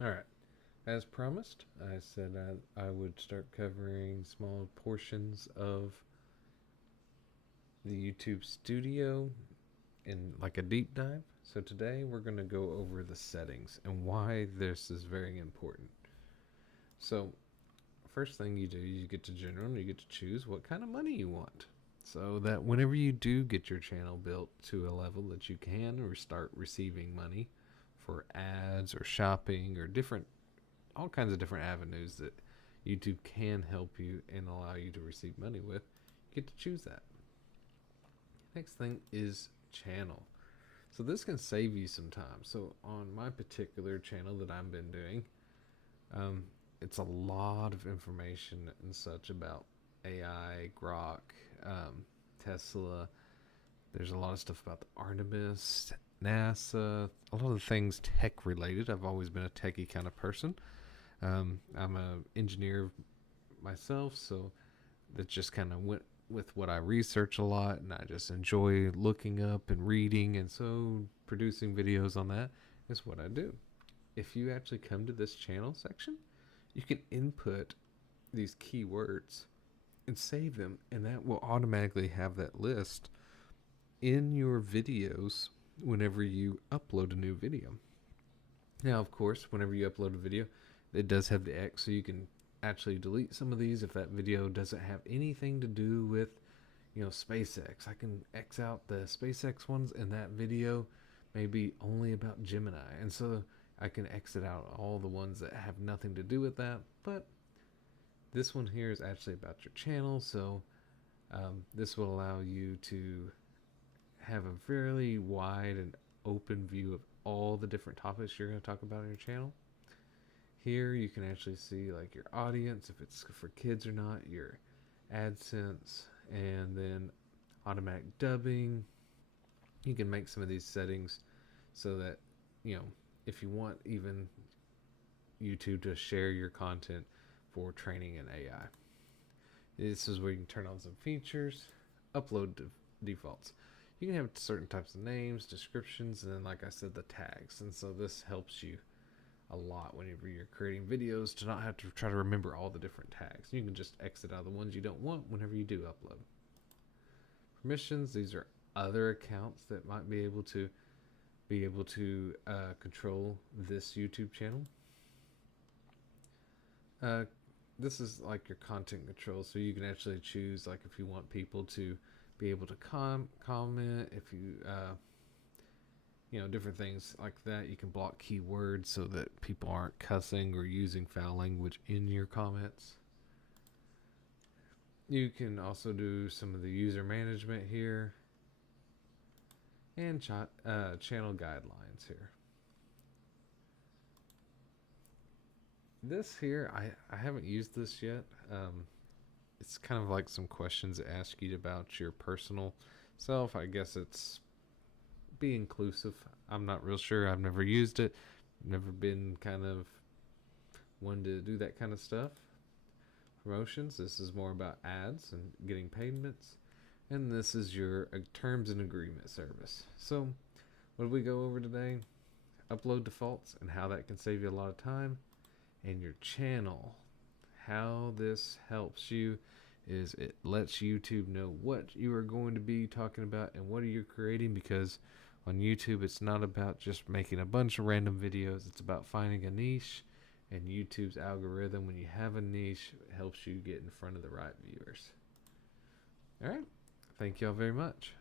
Alright, as promised, I said I would start covering small portions of the YouTube studio in like a deep dive. So today we're going to go over the settings and why this is very important. So first thing you do, you get to general and you get to choose what kind of money you want. So that whenever you do get your channel built to a level that you can or start receiving money for ads or shopping or all kinds of different avenues that YouTube can help you and allow you to receive money with, you get to choose that. Next thing is channel. So this can save you some time. So on my particular channel that I've been doing, um, it's a lot of information and such about AI, Grok, Tesla. There's a lot of stuff about the Artemis, NASA, a lot of things tech related. I've always been a techie kind of person. I'm an engineer myself, so that just kind of went with what I research a lot, and I just enjoy looking up and reading, and so producing videos on that is what I do. If you actually come to this channel section, you can input these keywords and save them, and that will automatically have that list in your videos whenever you upload a new video. Now, of course, whenever you upload a video, it does have the X, so you can actually delete some of these if that video doesn't have anything to do with, SpaceX. I can X out the SpaceX ones, and that video may be only about Gemini, and so I can exit out all the ones that have nothing to do with that. But this one here is actually about your channel, so this will allow you to have a fairly wide and open view of all the different topics you're going to talk about on your channel. Here you can actually see like your audience, if it's for kids or not, your AdSense, and then automatic dubbing. You can make some of these settings so that, if you want even YouTube to share your content for training in AI. This is where you can turn on some features, upload defaults. You can have certain types of names, descriptions, and then, like I said, the tags. And so this helps you a lot whenever you're creating videos to not have to try to remember all the different tags. You can just exit out the ones you don't want whenever you do upload. Permissions, these are other accounts that might be able to control this YouTube channel. This is like your content control, so you can actually choose like if you want people to be able to comment, if you different things like that. You can block keywords so that people aren't cussing or using foul language in your comments. You can also do some of the user management here and channel guidelines here. This here, I haven't used this yet. It's kind of like some questions that ask you about your personal self. I guess it's be inclusive. I'm not real sure. I've never used it. Never been kind of one to do that kind of stuff. Promotions. This is more about ads and getting payments. And this is your terms and agreement service. So what did we go over today? Upload defaults and how that can save you a lot of time. And your channel. How this helps you is it lets YouTube know what you are going to be talking about and what are you creating, because on YouTube it's not about just making a bunch of random videos. It's about finding a niche, and YouTube's algorithm, when you have a niche, helps you get in front of the right viewers. All right. Thank y'all very much.